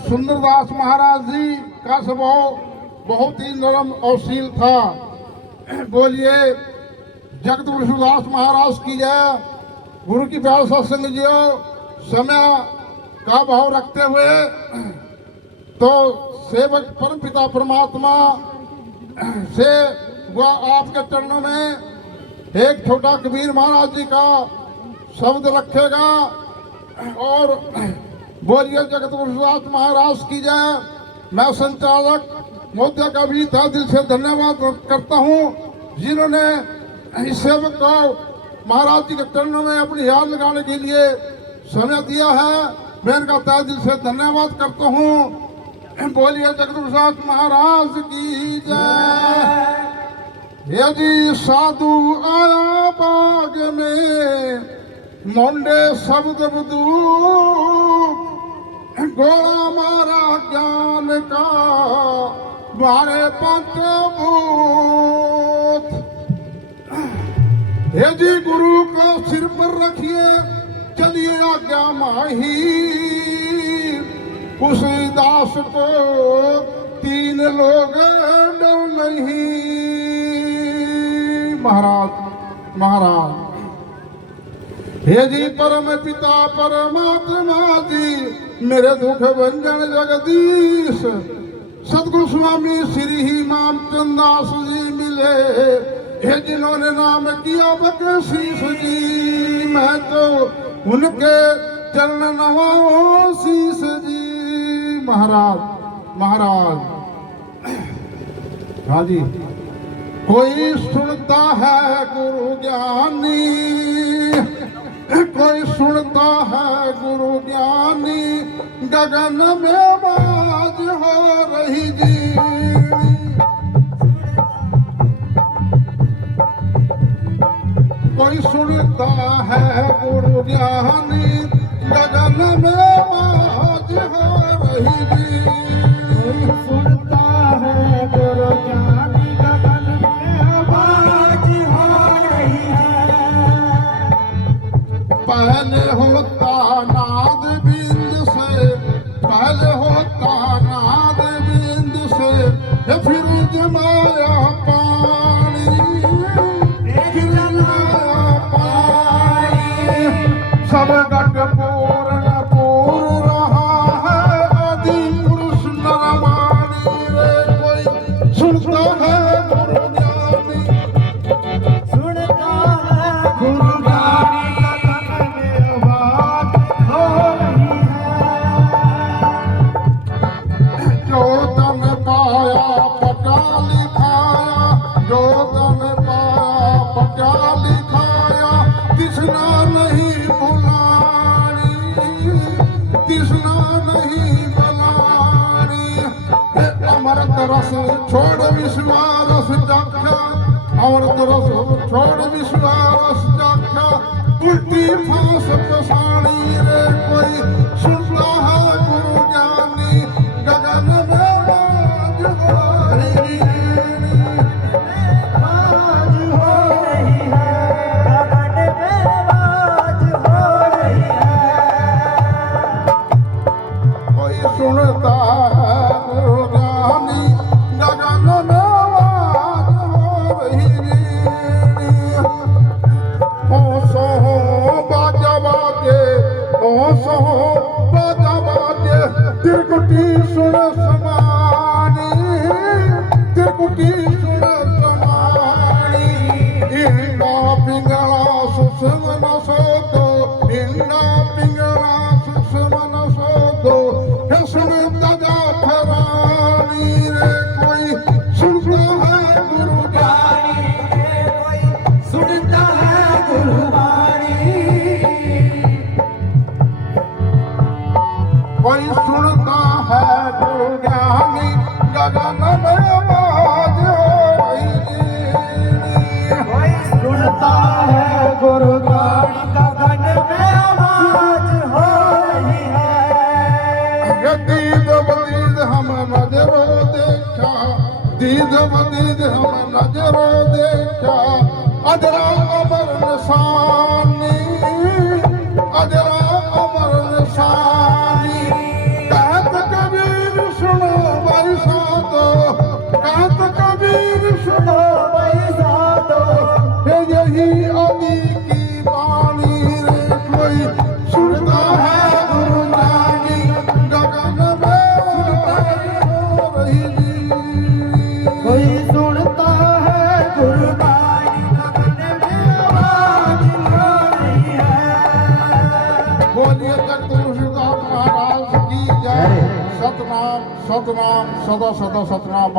सुंदरदास महाराज जी का स्वभाव बहुत ही नरम और शील था। बोलिए जगत विष्णुदास महाराज की जय। गुरु की प्यार सत्संग जियो। समय का भाव रखते हुए तो सेवक परम पिता परमात्मा से वह आपके चरणों में एक छोटा कबीर महाराज जी का शब्द रखेगा। और बोलिए जगत विष्णुदास महाराज की जय। मैं संचालक मोदिया का भी तहे दिल से धन्यवाद करता हूँ जिन्होंने इस सेवक को महाराज जी के चरणों में अपनी याद लगाने के लिए समय दिया है। मैं इनका तहे दिल से धन्यवाद करता हूँ। बोलिए जगत विष्णुदास महाराज की जय। यदि साधु आया बाग में मोंडे शब्द बदूक गोला मारा ज्ञान का द्वारे पंचभूत। हे जी गुरु को सिर पर रखिए चलिए आज्ञा माही। उस दास को तीन लोग डर नहीं। महाराज महाराज हे जी परम पिता परमात्मा जी मेरे दुख भंजन जगदीश सदगुरु स्वामी श्री ही नाम चंदास जी मिले। हे जिन्होंने नाम किया बख्शीश जी मैं तो उनके चरण नवाओ शीश जी। महाराज महाराज हाँ जी। कोई सुनता है गुरु ज्ञानी कोई सुनता है गुरु ज्ञानी गगन में आवाज हो रही जी। कोई सुनता है गुरु ज्ञानी गगन में आवाज हो रही जी। कोई सुनता है गुरु ज्ञानी गगन में आवाज हो रही है। पहले होता नाद बिंद से पहले होता नाद बिंद से फिर जमाया पानी फिर जमाया पानी। सब घट पूर्ण पूर्ण रहा है आदि पुरुष नरमानी रे। कोई सुनता है गुरु ज्ञानी सुनता है गुरु ज्ञानी गगन में आवाज हो रही है। जो तन पाया पटा लिखाया जो तन पाया पटा लिखाया तृष्णा नहीं बुलानी तृष्णा नहीं बुलानी। अमृत रस छोड़ विश्वास जाख्या अमृत रस छोड़ विश्वास जाख्या उल्टी फांस पसाणी रे। कोई सुनता है गुरु ज्ञानी गगन में आवाज हो रही है। आवाज हो रही है गगन में आवाज हो रही है। कोई सुनता है गुरु ज्ञानी गगन में आवाज हो रही है। ओसो बाजा बाजे ओसो बाजा बाजे त्रिकुटी सुन समानी त्रिकुटी सुन समानी। इंदा पिंगला सुषमन सोदो इंदा पिंगला सुषमन सोदो हे सुन तजा फरानी रे। कोई सुनता है गुरु ज्ञानी कोई सुनता है गुरु वाणी। कोई सुनता है गुरु ज्ञानी गगन में आवाज हो रही है। कोई सुनता है गुरु वाणी गगन में आवाज हो रही है। दीद बदीद हम नजरों देखा दीद बदीद हम नजरों देखा अजरा अमर निशानी अजरा अमर निशानी कहत के बोलिए जगतगुरु शिवदास महाराज की जय। सतनाम सतनाम सदा सदा सतनाम।